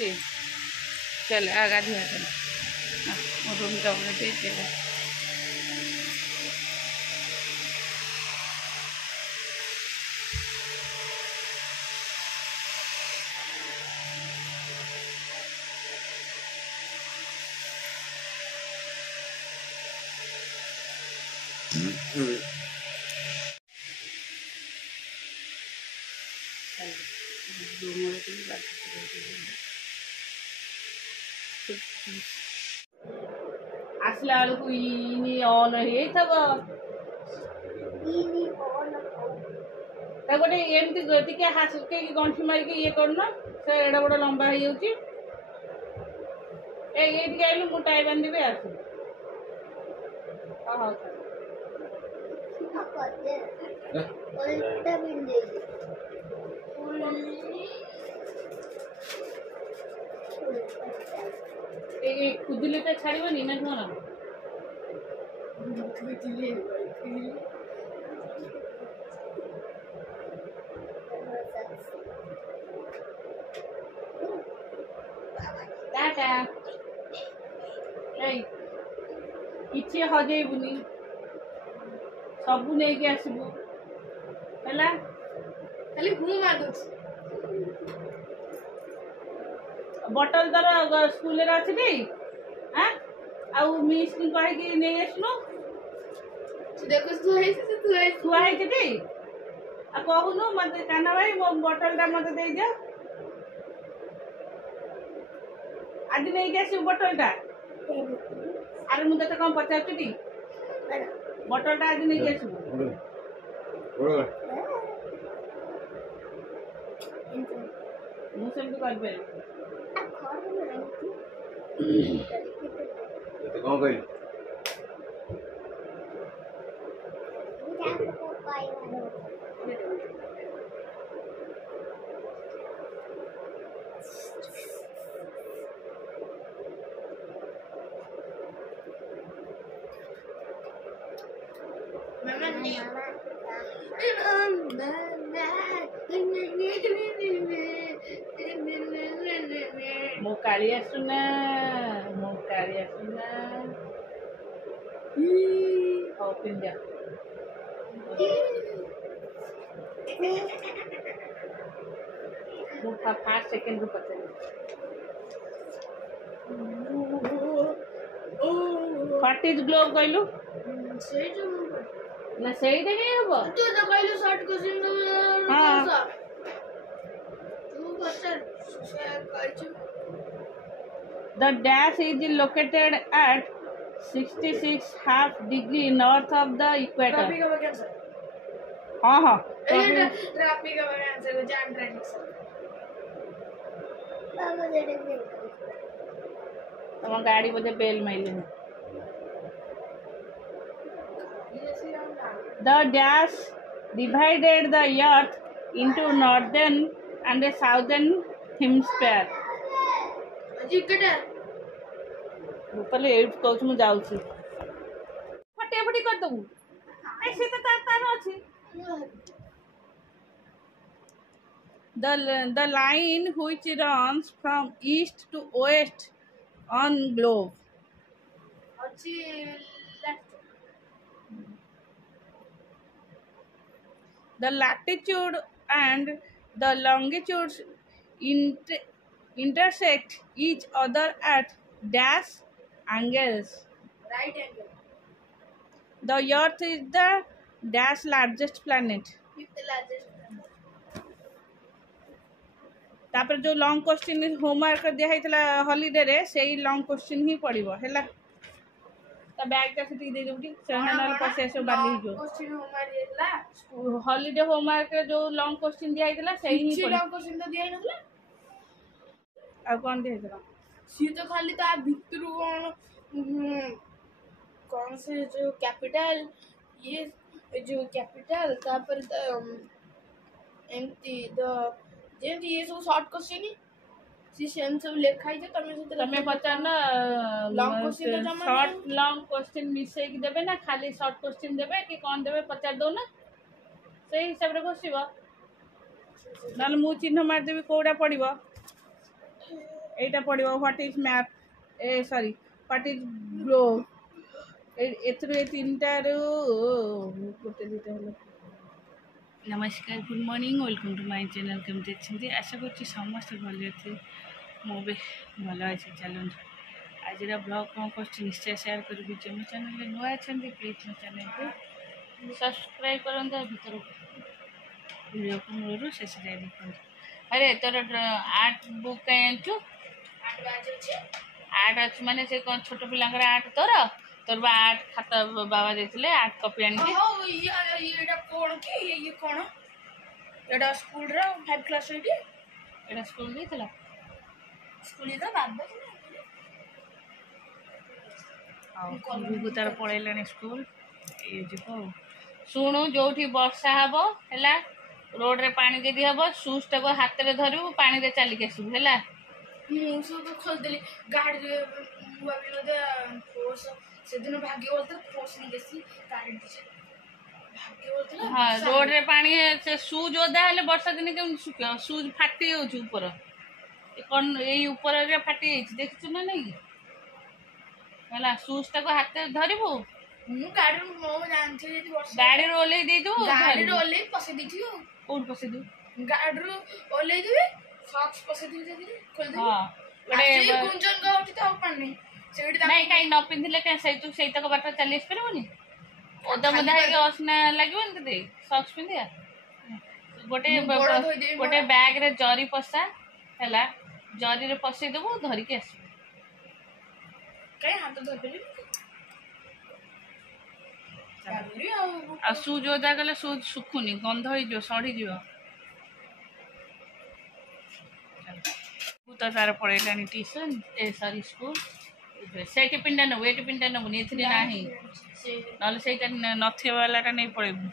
से चल आगा दिया चल रूम का बोलते चल आसला बेलू इन अन हो गोटे एमती टे हाथ गंठी मारिक ये करना से एड़ा बड़ लंबा हो जाऊँगी ये आइलु मु टाई बांधि आस खुदिले तो छाड़बनी ना कौन टाटा किसी हजेबुनि सबू नहीं आसबू है खाली घूम मार बटल तर स्कूल अच्छी आउ मिस कहीकि नहीं आसनु थुआई कहूनु मत काना भाई मो बटल टा मत दे दियो आज नहीं आस बटल टा अरे मुझे तो कौन पचार बटल टा आज नहीं आस मुझे कर कौन कही मो कालिया सुना ओपन जा मो फास्ट सेकंड रू पचर व्हाट इज ग्लोव कहलु ना सही दे नहीं हो तू तो कहलु शॉर्ट क्वेश्चन हां तू पचर The dash is located at 66.5 degree north of the equator. Traffic का आंसर हाँ ट्रैफिक का आंसर जान ट्रैफिक सर तुम गाड़ी बोधे bell माइले The dash divided the earth into northern and the southern hemisphere. पहले एट कहूँ मुझे जाऊँ फटाफटी कर दबू ऐसे तो तार अच्छी the line which runs from east to west on globe the latitude and the longitudes intersect each other at dash angles. Right angle The earth is the dash largest planet. Fifth largest तापर जो long question homework दिया है holiday रे सेही long question ही पड़िबो हैला त bag का city दे जोटी सेहनल process बाली जो क्वेश्चन होमवर्क दिला हॉलीडे होमवर्क जो लॉन्ग क्वेश्चन दिया है सेही ही किछि पड़ी लॉन्ग क्वेश्चन तो दिया नथला आ कोन दिया है सी तो खाली ता भितर कौन से जो कैपिटल ये जो कैपिटल तापर एमती द जेमती ये सब शॉर्ट क्वेश्चन ही सी सेम सब लिखाई जे तमे से तमे पचारना लॉन्ग क्वेश्चन तो जमा शॉर्ट लॉन्ग क्वेश्चन मिसे कि देबे ना खाली शॉर्ट क्वेश्चन देबे कि कोन देबे पचार दो ना सही हिसाब रे बसिबो नाल मु चिन्ह मार देबी कोडा पड़िबो এইটা পড়িব what is map sorry what is globe ଏଥିରୁ ଏ ତିନିଟାରୁ ଗୋଟେ ଦୁଇଟା ହେଲା। ନମସ୍କାର good morning welcome to my channel. କେମିତି ଅଛନ୍ତି? ଆଶା କରୁଛି ସମସ୍ତେ ଭଲ ଅଛି। ମୁଁ ବି ଭଲ ଅଛି। ଚାଲନ୍ତୁ ଆଜିର ବ୍ଲଗ୍ କ'ଣ କରୁଛି ନିଶ୍ଚୟ ସେୟାର କରିବି। ଯେ ମୋ ଚ୍ୟାନେଲ୍ରେ ନୂଆ ଅଛନ୍ତି ପ୍ଲିଜ୍ ମୋ ଚ୍ୟାନେଲ୍କୁ ସବସ୍କ୍ରାଇବ୍ କରନ୍ତୁ। ଭିତରକୁ ଭିଡ଼ିଓକୁ ମୂଳରୁ ଶେଷ ଯାଏ ଦେଖନ୍ତୁ। ଆରେ ତୋର ଆର୍ଟ ବୁକ୍ କାହିଁ ଆଣିଛୁ? ଆର୍ଟ ଅଛି ମାନେ ସେ କ'ଣ ଛୋଟ ପିଲାଙ୍କର ଆର୍ଟ ତୋର ବା ଆର୍ଟ ଖାତା ବାବା ଦେଇଥିଲେ ଆର୍ଟ କପି ଆଣିକି। ଏଇଟା ସ୍କୁଲର 5 କ୍ଲାସ୍ ଏଇଠି। ଏଇଟା ସ୍କୁଲ ଦେଇଥିଲା? ସ୍କୁଲର ବାବା ଆଉ ତାର ପଳେଇଲାଣି ସ୍କୁଲ। ଇଏ ଯିବ ଆଉ। ଶୁଣୁ ଯୋଉଠି ବର୍ଷା ହବ ହେଲା ରୋଡରେ ପାଣି ଯଦି ହବ ସୁଜ୍ଟାକୁ ହାତରେ ଧରିବୁ ପାଣିରେ ଚାଲିକି ଆସିବୁ ହେଲା। ମୁଁ ସବୁ ଖୋଲିଦେଲି ଗାଡ଼ିରେ। ମୁଁ ଭାବିଲି ବୋଧେ ଫୋର୍ସ ସେଦିନ ଭାଗ୍ୟ ବୋଲଥିଲା ଫୋର୍ସ ନେଇକି ଆସିଲି କାରେଣ୍ଟ ଭାଗ୍ୟ ବୋଲଥିଲା। ହଁ ରୋଡରେ ପାଣି ସେ ସୁଜ୍ ଓଦା ହେଲେ ବର୍ଷା ଦିନେ କେମିତି ଶୁଖିବ? ସୁଜ୍ ଫାଟି ଯାଉଛି ଉପର ଏଇ ଉପରରେ ଫାଟି ଯାଇଛି ଦେଖିଛୁ ନା ନାଇଁ ହେଲା। ସୁଜ୍ଟାକୁ ହାତରେ ଧରିବୁ। ମୁଁ ଗାଡ଼ିରୁ ଜାଣିଥିଲି ଯଦି ବର୍ଷା ଗାଡ଼ିରୁ ଓହ୍ଲେଇ ଦେଇଥିବୁ। ଗାଡ଼ିରୁ ଓହ୍ଲେଇ ପଶେଇ ଦେଇଥିବି ଆଉ। କୋଉଠି ପଶେଇ ଦେବୁ? ଗାଡ଼ିରୁ ଓହ୍ଲେଇ ଦେବି ସକ୍ସ ପଶେଇ ଦେବି ସେଥିରେ ଖୋଲିଦେବି। ଗୋଟେ ଗୁଞ୍ଜନ ଗାଉଠି ତ ଆଉ ପାଣି ନାହିଁ ସେଇଠି ନାଇଁ କାହିଁ ନ ପିନ୍ଧିଲେ କାହିଁ ସେଇତକ ବାଟ ଚାଲି ଆସିପାରିବନି? ଓଦା ମୋଦା ହେଇକି ଅସନା ଲାଗିବନି ତତେ ସକ୍ସ ପିନ୍ଧିବା? ଗୋଟେ ବ୍ୟାଗରେ ଜରି ପଶା ହେଲା। ଜରିରେ ପଶେଇ ଦେବୁ ଧରିକି ଆସିବୁ। କାହିଁ ହାତ ଧରିପାରିବି ଆଉ ସୁଜ୍ ଓଦା କଲେ ସୁଜ୍ ଶୁଖୁନି ଗନ୍ଧ ହେଇଯିବ ସଢ଼ିଯିବ। ତ ତାର ପଳେଇଲାଣି ଟ୍ୟୁସନ୍ ସରି ସ୍କୁଲ। ସେଇଠି ପିନ୍ଧା ନେବୁ ଏଇଠି ପିନ୍ଧା ନେବୁନି ଏଥିରେ ନାହିଁ ନହେଲେ ସେଇଟା ନଥିବା ବାଲାଟା ନେଇ ପଳେଇବୁ।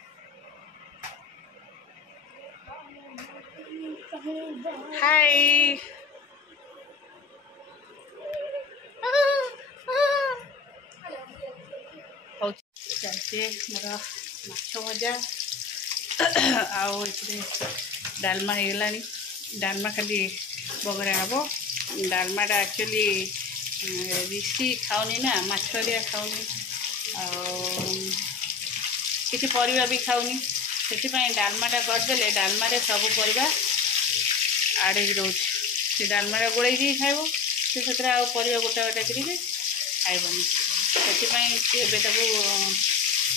ହାଇ ହଉ ଚାଲିଛି ମୋର ମାଛ ଭଜା ଆଉ ଏଥିରେ ଡାଲମା ହେଇଗଲାଣି। ଡାଲମା ଖାଲି ବଘରା ହେବ। ଡାଲମାଟା ଆକ୍ଚୁଆଲି ରିସି ଖାଉନି ନା ମାଛ ହେରିକା ଖାଉନି ଆଉ କିଛି ପରିବା ବି ଖାଉନି। ସେଥିପାଇଁ ଡାଲମାଟା କରିଦେଲେ ଡାଲମାରେ ସବୁ ପରିବା ଆଡ଼୍ ହେଇକି ରହୁଛି। ସେ ଡାଲମାଟା ଗୋଳେଇ ଦେଇକି ଖାଇବ ସେ ସେଥିରେ ଆଉ ପରିବା ଗୋଟା ଗୋଟା କରିକି ଖାଇବନି। ସେଥିପାଇଁ ଏବେ ତାକୁ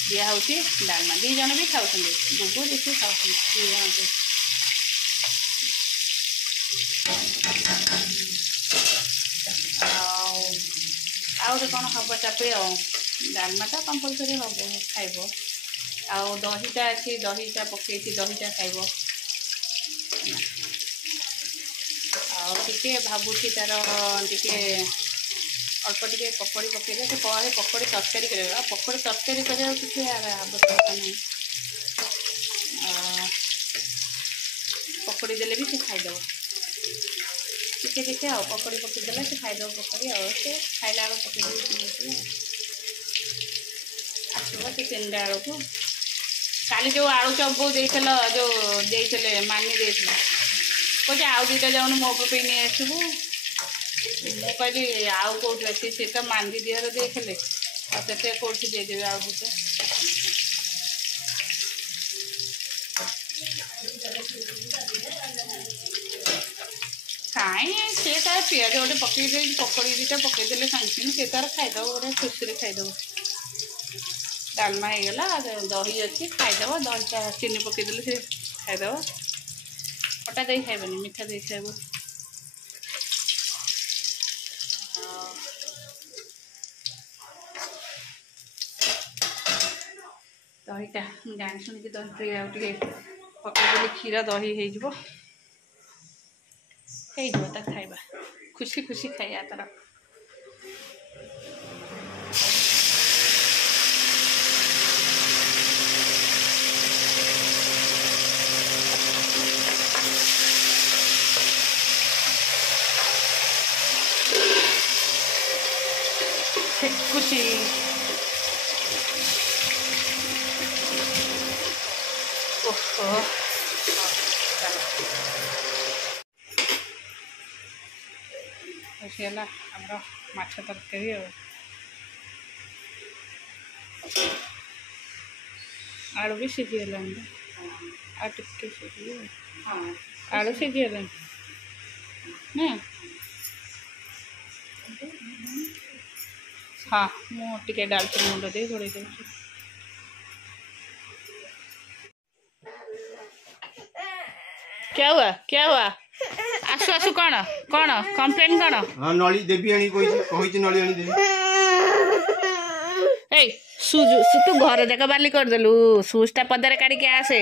ଦିଆହେଉଛି ଡାଲମା। 2 ଜଣ ବି ଖାଉଛନ୍ତି ଗୁଗୁ ରିସି ଖାଉଛନ୍ତି 2 ଜଣ। ଆଉ ଗୋଟେ କ'ଣ ହେବ ତାପରେ ଆଉ ଡାଲମାଟା କମ୍ପଲସରି ହେବ ଖାଇବ। ଆଉ ଦହିଟା ଅଛି ଦହିଟା ପକେଇଛି ଦହିଟା ଖାଇବ। ଆଉ ଟିକେ ଭାବୁଛି ତାର ଟିକେ ଅଳ୍ପ ଟିକେ ପକୋଡ଼ି ପକେଇଦେଲେ ସେ କହେ ପକୋଡ଼ି ତରକାରୀ କରିବା। ଆଉ ପକୋଡ଼ି ତରକାରୀ କରିବାକୁ କିଛି ଆବଶ୍ୟକତା ନାହିଁ। ପକୋଡ଼ି ଦେଲେ ବି ସେ ଖାଇଦେବ। ଟିକେ ଟିକେ ଆଉ ପକୋଡ଼ି ପକେଇ ଦେଲେ ସେ ଖାଇଦେବ ପକୋଡ଼ି ଆଉ ସେ ଖାଇଲା ବେଳକୁ ପକେଇ ଦେଇକି ଆସିବ ସେ 3ଟା ବେଳକୁ। କାଲି ଯେଉଁ ଆଳୁ ଚପ୍ ବୋଉ ଦେଇଥିଲେ ମାନି ଦେଇଥିଲେ କହୁଛି ଆଉ 2ଟା ଯାଉନୁ ମୋ ପାଇଁ ନେଇ ଆସିବୁ। ମୁଁ କହିଲି ଆଉ କେଉଁଠି ଅଛି ସେ ତ ମାନ୍ଦି ଦିହରେ ଦେଇଥିଲେ ଆଉ ସେତେ କେଉଁଠି ଦେଇଦେବେ ଆଉ 2ଟା। କାହିଁ ସେ ତାର ପିଆଜ ଗୋଟେ ପକେଇ ଦେଇକି ପକୋଡ଼ି 2ଟା ପକେଇଦେଲେ ସାଙ୍ଗେ ସାଙ୍ଗେ ସେ ତାର ଖାଇଦେବ ଗୋଟେ ଖୁସିରେ ଖାଇଦେବ। ଡାଲମା ହେଇଗଲା ଦହି ଅଛି ଖାଇଦେବ। ଦହିଟା ଚିନି ପକେଇଦେଲେ ସେ ଖାଇଦେବ। ଖଟା ଦେଇ ଖାଇବନି ମିଠା ଦେଇ ଖାଇବ। ଦହିଟା ଜାଣି ଶୁଣିକି ଦହି ଆଉ ଟିକେ ପକେଇଦେଲେ କ୍ଷୀର ଦହି ହେଇଯିବ ତା ଖାଇବା। ଖୁସି ଖୁସି ଖାଇବା ତାର। ଖୁସି ଓହୋ बसीगला आमर माछ तरकारी आलू भी सीझीगला टिके सीझी आलू सीझीगला ना हाँ मुझे डालचिनी मुंड दे घोड़े दे क्या हुआ आसु आसु कौन कौन कंप्लेन कौन हां नली देवी आनी कोई नली आनी देवी ए सुज तू घर जाक बाली कर देलु सुजटा पदारे काढी के आसे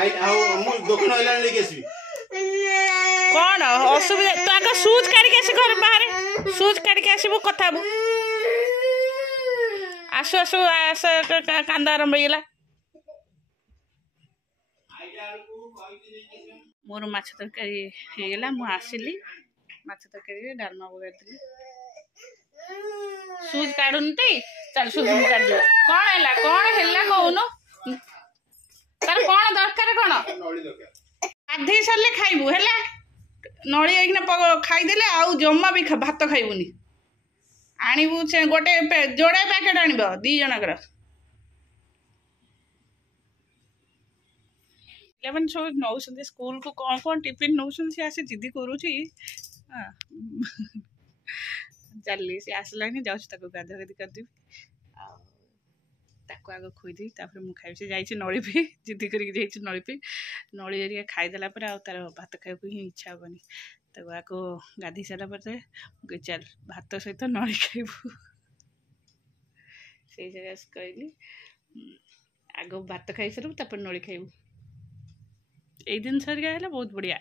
आई आओ हम दोकान आइला लेके आसी कौन असुविधा तो आगे सुज काढी के आसे घर बाहर सुज काढी के आसीबो कथाबो आसु आसु आस कांदा आरंभ होइला मोर माछ तरकारी होगला मु आसिली माछ तरकारी डालमा बगाइली सुज काढुन चल सुज काट दियो कौन हैला कहून तार कौन दरकार कौन गाधे सारे खाइबू है नली होना खाईदे आउ जमा भी भात खाइबुनि आणबू गोटे जोड़े पैकेट आणब 2 जनकर 11 सब नौ स्कूल को कौन कौन टिफिन नौ सी आसे जिद्दी करुची चल सी आसला जाऊँ गाधा गाधी करदेवी आग खुईदेवी तापर मुझे खाई से जाइए नली पे जिद्दी करके नली पे नली एरिया खाईदेला तार भात खाया ही इच्छा हेनी ताको आको गाधी सारापर चल भात सहित नली खाइबू से जगह कहली आग भात खाई सारू तापर नली खाइबू एक दिन सर गया बहुत बढ़िया